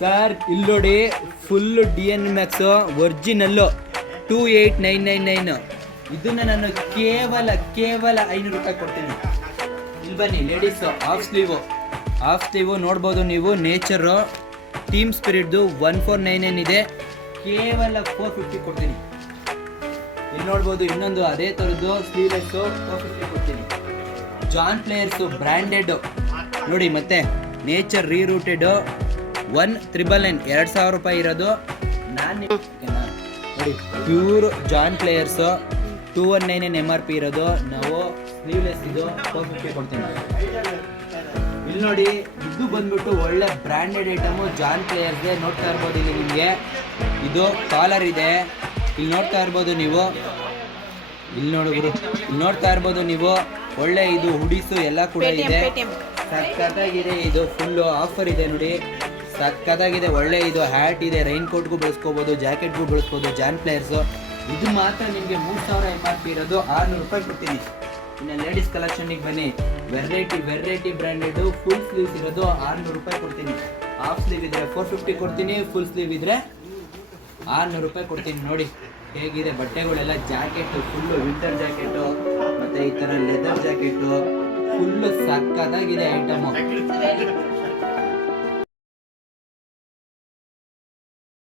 Sir ಇಲ್ಲಿ ನೋಡಿ, full DN-Max original 28,999. ಇದನ್ನ ನಾನು ಕೇವಲ 500 ರೂಪಾಯಿ ಕೊಡ್ತೀನಿ. ಇಲ್ಲಿ ಬನ್ನಿ ಲೇಡೀಸ್, ಹಾಫ್ ಸ್ಲೀವು ನೋಡ್ಬೋದು ನೀವು. ನೇಚರು ಟೀಮ್ ಸ್ಪಿರಿಟ್ದು 1499 ಇದೆ, ಕೇವಲ 450 ಕೊಡ್ತೀನಿ. ಇಲ್ಲಿ ನೋಡ್ಬೋದು ಇನ್ನೊಂದು ಅದೇ ಥರದ್ದು ಸ್ಲೀವ್ಲೆಸ್ಸು 450 ಕೊಡ್ತೀನಿ. ಜಾನ್ ಪ್ಲೇಯರ್ಸು ಬ್ರ್ಯಾಂಡೆಡ್ ನೋಡಿ, ಮತ್ತೆ ನೇಚರ್ ರೀರೂಟೆಡ್ 1,999 2,000 ರೂಪಾಯಿ ಇರೋದು. ನಾನು ನೋಡಿ ಪ್ಯೂರ್ ಜಾನ್ ಪ್ಲೇಯರ್ಸು 2,199 MRP ಇರೋದು. ನಾವು ಸ್ಲೀವ್ಲೆಸ್ ಇದು 450 ಕೊಡ್ತೀನಿ. ಇಲ್ಲಿ ನೋಡಿ, ಇದು ಬಂದ್ಬಿಟ್ಟು ಒಳ್ಳೆ ಬ್ರ್ಯಾಂಡೆಡ್ ಐಟಮು ಜಾನ್ ಪ್ಲೇಯರ್ಸ್ಗೆ. ನೋಡ್ತಾ ಇರ್ಬೋದು ಇಲ್ಲಿ ನಿಮಗೆ ಇದು ಕಾಲರ್ ಇದೆ. ಇಲ್ಲಿ ನೋಡ್ತಾ ಇರ್ಬೋದು ನೀವು, ಇಲ್ಲಿ ನೋಡ್ತಾ ಇರ್ಬೋದು ನೀವು, ಒಳ್ಳೆ ಇದು ಹುಡೀಸು ಎಲ್ಲ ಕೂಡ ಇದೆ. ಸಕ್ಕತ್ತಾಗಿದೆ, ಇದು ಫುಲ್ಲು ಆಫರ್ ಇದೆ ನೋಡಿ, ಸಕ್ಕತ್ತಾಗಿದೆ. ಒಳ್ಳೆ ಇದು ಹ್ಯಾಟ್ ಇದೆ, ರೈನ್ ಕೋಟ್ಗೂ ಬಳಸ್ಕೋಬೋದು, ಜಾಕೆಟ್ಗೂ ಬಳಸ್ಬೋದು. ಜಾನ್ ಪ್ಲೇಯರ್ಸು ಇದು ಮಾತ್ರ ನಿಮಗೆ 3,000 MRP ಇರೋದು, 600 ರೂಪಾಯಿ ಕೊಡ್ತೀನಿ. ಇನ್ನು ಲೇಡೀಸ್ ಕಲೆಕ್ಷನಿಗೆ ಬನ್ನಿ, ವೆರೈಟಿ ಬ್ರ್ಯಾಂಡೆಡ್ ಫುಲ್ ಸ್ಲೀವ್ಸ್ ಇರೋದು 600 ರೂಪಾಯಿ ಕೊಡ್ತೀನಿ. ಹಾಫ್ ಸ್ಲೀವ್ ಇದ್ರೆ 450 ಕೊಡ್ತೀನಿ, ಫುಲ್ ಸ್ಲೀವ್ ಇದ್ರೆ 600 ರೂಪಾಯಿ ಕೊಡ್ತೀನಿ. ನೋಡಿ ಹೇಗಿದೆ ಬಟ್ಟೆಗಳೆಲ್ಲ. ಜಾಕೆಟು ಫುಲ್ಲು ವಿಂಟರ್ ಜಾಕೆಟು, ಮತ್ತು ಈ ಥರ ಲೆದರ್ ಜಾಕೆಟು ಫುಲ್ಲು ಸಕ್ಕತ್ತಾಗಿದೆ ಐಟಮು.